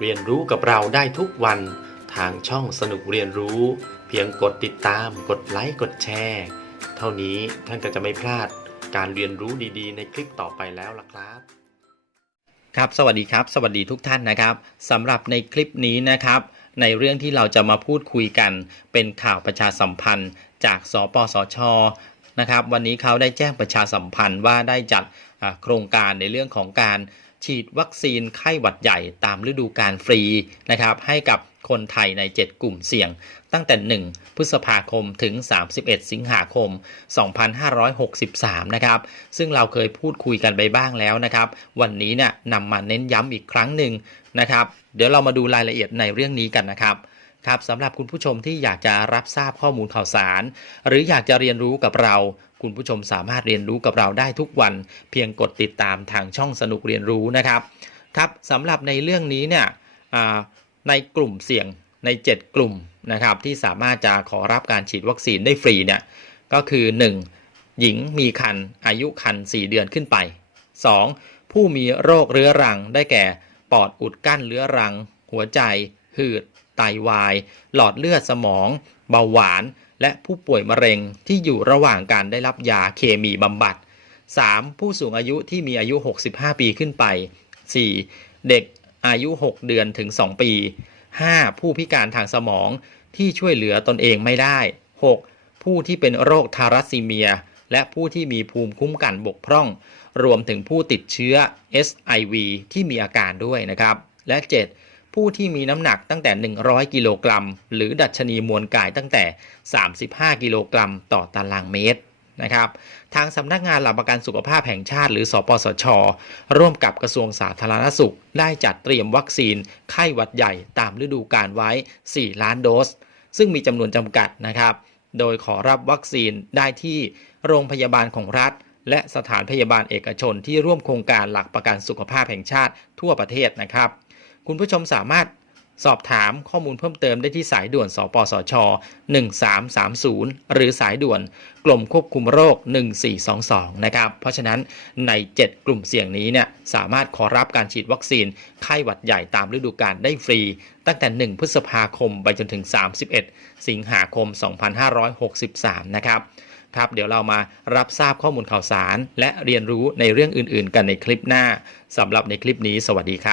เรียนรู้กับเราได้ทุกวันทางช่องสนุกเรียนรู้ เพียงกดติดตาม กดไลค์กดแชร์ เท่านี้ท่านก็จะไม่พลาดการเรียนรู้ดีๆ ในคลิปต่อไปแล้วล่ะครับครับสวัสดีครับ สวัสดีทุกท่านนะครับสำหรับในคลิปนี้นะครับ ในเรื่องที่เราจะมาพูดคุยกัน เป็นข่าวประชาสัมพันธ์ จากสปสชนะครับ วันนี้เขาได้แจ้งประชาสัมพันธ์ว่าได้จัดโครงการในเรื่องของการ ฉีดวัคซีนไข้หวัดใหญ่ตามฤดูกาลฟรีนะครับให้กับคนไทยใน 7 กลุ่มเสี่ยง ตั้งแต่ 1 พฤษภาคมถึง 31 สิงหาคม 2563 นะครับ ซึ่งเราเคยพูดคุยกันไปบ้างแล้วนะครับ วันนี้เนี่ยนำมาเน้นย้ำอีกครั้งหนึ่งนะครับ เดี๋ยวเรามาดูรายละเอียดในเรื่องนี้กันนะครับ ครับสำหรับคุณผู้ชมที่อยากจะรับทราบข้อมูลข่าวสาร หรืออยากจะเรียนรู้กับเรา คุณผู้ชมสามารถเรียนรู้กับเราได้ทุกวัน เพียงกดติดตามทางช่องสนุกเรียนรู้นะครับครับสำหรับในเรื่องนี้เนี่ยในกลุ่มเสี่ยงใน 7 กลุ่มนะครับที่สามารถจะขอรับการฉีดวัคซีนได้ฟรีเนี่ยก็คือ 1. หญิงมีคันอายุคัน 4 เดือนขึ้นไป 2. ผู้มีโรคเรื้อรังได้แก่ปอดอุดกั้นเรื้อรัง หัวใจ หืด ไตาวาย หลอดเลือดสมอง เบาหวาน และผู้ป่วยมะเร็งที่อยู่ระหว่างการได้รับยาเคมีบำบัด 3. ผู้สูงอายุที่มีอายุ 65 ปีขึ้นไป 4. เด็กอายุ 6 เดือนถึง 2 ปี 5. ผู้พิการทางสมองที่ช่วยเหลือตนเองไม่ได้ 6. ผู้ที่เป็นโรคทารัสซีเมีย และผู้ที่มีภูมิคุ้มกันบกพร่อง รวมถึงผู้ติดเชื้อ SIV ที่มีอาการด้วยนะครับ และ 7. ผู้ที่มีน้ำหนักตั้งแต่ 100 กิโลกรัม หรือดัชนีมวลกายตั้งแต่ 35 กิโลกรัมต่อตารางเมตรนะครับ ทางสำนักงานหลักประกันสุขภาพแห่งชาติ หรือสปสช ร่วมกับกระทรวงสาธารณสุข ได้จัดเตรียมวัคซีน ไข้หวัดใหญ่ตามฤดูกาลไว้ 4 ล้านโดส ซึ่งมีจำนวนจำกัดนะครับ โดยขอรับวัคซีนได้ที่โรงพยาบาลของรัฐ และสถานพยาบาลเอกชนที่ร่วมโครงการหลักประกันสุขภาพแห่งชาติทั่วประเทศนะครับ คุณผู้ชมสามารถสอบถามข้อมูลเพิ่มเติมได้ที่สายด่วน สปสช 1330 หรือสายด่วนกรมควบคุมโรค 1422 นะครับ เพราะฉะนั้นใน 7 กลุ่มเสี่ยงนี้เนี่ยสามารถขอรับการฉีดวัคซีน ไข้หวัดใหญ่ตามฤดูกาลได้ฟรี ตั้งแต่ 1 พฤษภาคมไปจนถึง 31 สิงหาคม 2563 นะครับครับเดี๋ยวเรามารับทราบข้อมูลข่าวสาร และเรียนรู้ในเรื่องอื่น ๆ กันในคลิปหน้าสำหรับในคลิปนี้ สวัสดีครับ